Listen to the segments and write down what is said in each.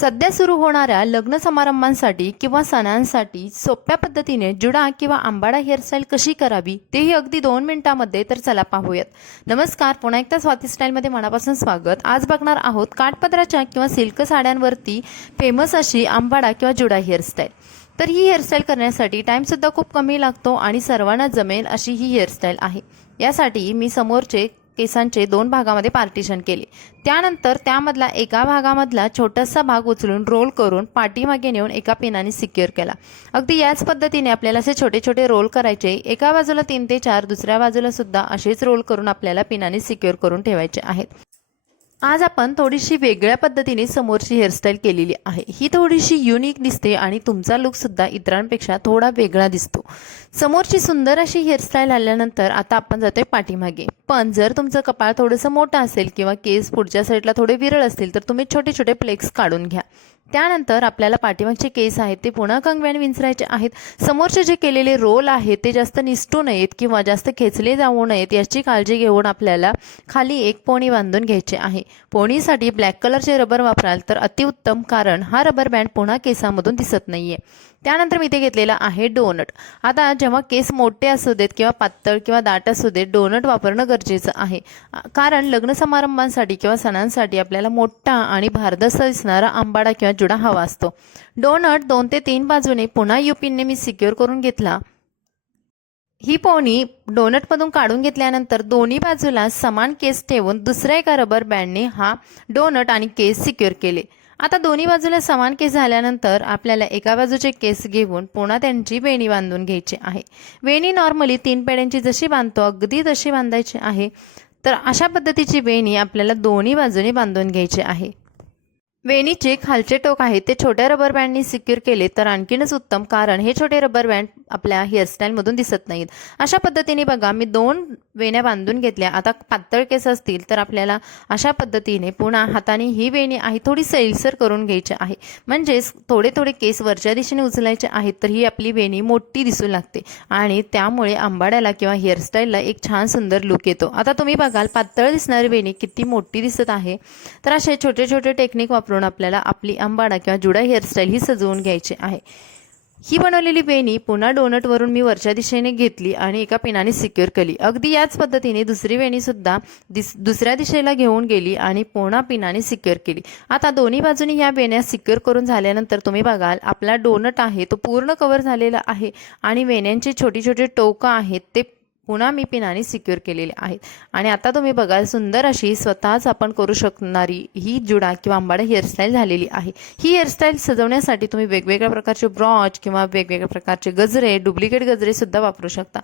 सध्या सुरू होणाऱ्या लग्न समारंभांसाठी किंवा सणांसाठी सोप्या पद्धतीने जुडा किंवा आंबाडा हेअरस्टाईल कशी करावी तेही अगदी 2 मिनिटांमध्ये. तर चला पाहूयात. नमस्कार, पुन्हा एकदा स्वाती स्टाईलमध्ये मनापासून स्वागत. आज बघणार आहोत काठपदराच्या किंवा सिल्क साड्यांवरती फेमस अशी आंबाडा किंवा जुडा हेअरस्टाईल. तर ही हेअरस्टाईल करण्यासाठी टाईमसुद्धा खूप कमी लागतो आणि सर्वांना जमेल अशी ही हेअरस्टाईल आहे. यासाठी मी समोरचे केसांचे 2 भागामध्ये पार्टिशन केले. त्यानंतर त्यामधला एका भागामधला छोटासा भाग उचलून रोल करून पाठीमागे नेऊन एका पिनाने सिक्युअर केला. अगदी याच पद्धतीने आपल्याला असे छोटे छोटे रोल करायचे. एका बाजूला 3 ते 4, दुसऱ्या बाजूला सुद्धा असेच रोल करून आपल्याला पिनाने सिक्युअर करून ठेवायचे आहेत. आज आपण थोडीशी वेगळ्या पद्धतीने समोरची हेअरस्टाईल केलेली आहे. ही थोडीशी युनिक दिसते आणि तुमचा लुकसुद्धा इतरांपेक्षा थोडा वेगळा दिसतो. समोरची सुंदर अशी हेअरस्टाईल आल्यानंतर आता आपण जातोय पाठीमागे. पण जर तुमचं कपाळ थोडंसं मोठं असेल किंवा केस पुढच्या साईडला थोडे विरळ असतील तर तुम्ही छोटे छोटे फ्लेक्स काढून घ्या. त्यानंतर आपल्याला पाठीमागचे केस आहेत ते पुन्हा कंगव्याने विंचरायचे आहेत. समोरचे जे केलेले रोल आहेत ते जास्त निसटू नयेत किंवा जास्त खेचले जाऊ नयेत याची काळजी घेऊन आपल्याला खाली एक पोणी बांधून घ्यायचे आहे. पोणीसाठी ब्लॅक कलरचे रबर वापराल तर अतिउत्तम, कारण हा रबर बँड पुन्हा केसामधून दिसत नाहीये. त्यानंतर मी ते घेतलेला आहे डोनट. आता जेव्हा केस मोठे असू देत किंवा पातळ किंवा दाट असू देत, डोनट वापरणं गरजेचं आहे. कारण लग्न समारंभांसाठी किंवा सणांसाठी आपल्याला मोठा आणि भारदस्त दिसणारा आंबाडा किंवा जुडा हवा असतो. डोनट 2 ते 3 बाजूने पुन्हा युपिनने मी सिक्युअर करून घेतला. ही पोनी डोनटमधून काढून घेतल्यानंतर दोन्ही बाजूला समान केस ठेवून दुसऱ्या एका रबर बँडने हा डोनट आणि केस सिक्युअर केले. आता दोन्ही बाजूला समान केस झाल्यानंतर आपल्याला एका बाजूचे केस घेऊन पुन्हा त्यांची वेणी बांधून घ्यायची आहे. वेणी नॉर्मली 3 पेड्यांची जशी बांधतो अगदी तशी बांधायची आहे. तर अशा पद्धतीची वेणी आपल्याला दोन्ही बाजूने बांधून घ्यायची आहे. वेणीचे खालचे टोक आहे ते छोट्या रबर बँडनी सिक्युअर केले तर आणखीनच उत्तम, कारण हे छोटे रबर बँड आपल्या हेअरस्टाईलमधून दिसत नाहीत. अशा पद्धतीने बघा मी 2 वेण्या बांधून घेतल्या. आता पातळ केस असतील तर आपल्याला अशा पद्धतीने पुन्हा हाताने ही वेणी आहे थोडी सैलसर करून घ्यायची आहे. म्हणजेच थोडे थोडे केस वरच्या दिशेने उचलायचे आहेत तर ही आपली वेणी मोठी दिसू लागते आणि त्यामुळे आंबाड्याला किंवा हेअरस्टाईलला एक छान सुंदर लुक येतो. आता तुम्ही बघाल पातळ दिसणारी वेणी किती मोठी दिसत आहे. तर असे छोटे छोटे टेक्निक वापरून आपल्याला आपली आंबाडा किंवा जुडा हेअरस्टाईल ही सजवून घ्यायची आहे. ही बनवलेली वेणी पुन्हा डोनटवरून मी वरच्या दिशेने घेतली आणि एका पिनाने सिक्युअर केली. अगदी याच पद्धतीने दुसरी वेणी सुद्धा दुसऱ्या दिशेला घेऊन गेली आणि पुन्हा पिनाने सिक्युअर केली. आता दोन्ही बाजूनी ह्या वेण्या सिक्युअर करून झाल्यानंतर तुम्ही बघाल आपला डोनट आहे तो पूर्ण कव्हर झालेला आहे आणि वेण्यांची छोटी छोटी टोकं आहेत ते पुन्हा मी पिनाने सिक्युअर केलेले आहेत. आणि आता तुम्ही बघाल सुंदर अशी स्वतःच आपण करू शकणारी ही जुडा किंवा आंबाडा हेअरस्टाईल झालेली आहे. ही हेअरस्टाईल सजवण्यासाठी तुम्ही वेगवेगळ्या प्रकारचे ब्रॉच किंवा वेगवेगळ्या प्रकारचे गजरे, डुप्लिकेट गजरे सुद्धा वापरू शकता.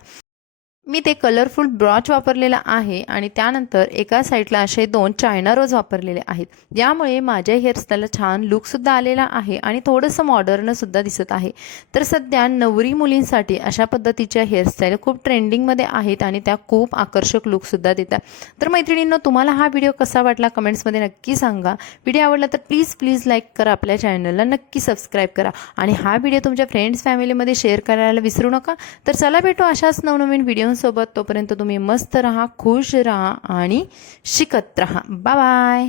मी ते कलरफुल ब्रॉच वापरलेला आहे आणि त्यानंतर एका साईडला असे 2 चायना रोज वापरलेले आहेत. यामुळे माझ्या हेअरस्टाईलला छान लुकसुद्धा आलेला आहे आणि थोडंसं मॉडर्नसुद्धा दिसत आहे. तर सध्या नवरी मुलींसाठी अशा पद्धतीच्या हेअरस्टाईल खूप ट्रेंडिंगमध्ये आहेत आणि त्या खूप आकर्षक लुकसुद्धा देतात. तर मैत्रिणींनो, तुम्हाला हा व्हिडिओ कसा वाटला कमेंट्समध्ये नक्की सांगा. व्हिडिओ आवडला तर प्लीज लाईक करा, आपल्या चॅनलला नक्की सबस्क्राईब करा आणि हा व्हिडिओ तुमच्या फ्रेंड्स फॅमिलीमध्ये शेअर करायला विसरू नका. तर चला भेटू अशाच नवनवीन व्हिडिओ सोबत. तोपर्यंत तुम्ही मस्त राहा, खुश राहा आणि शिकत राहा. Bye bye.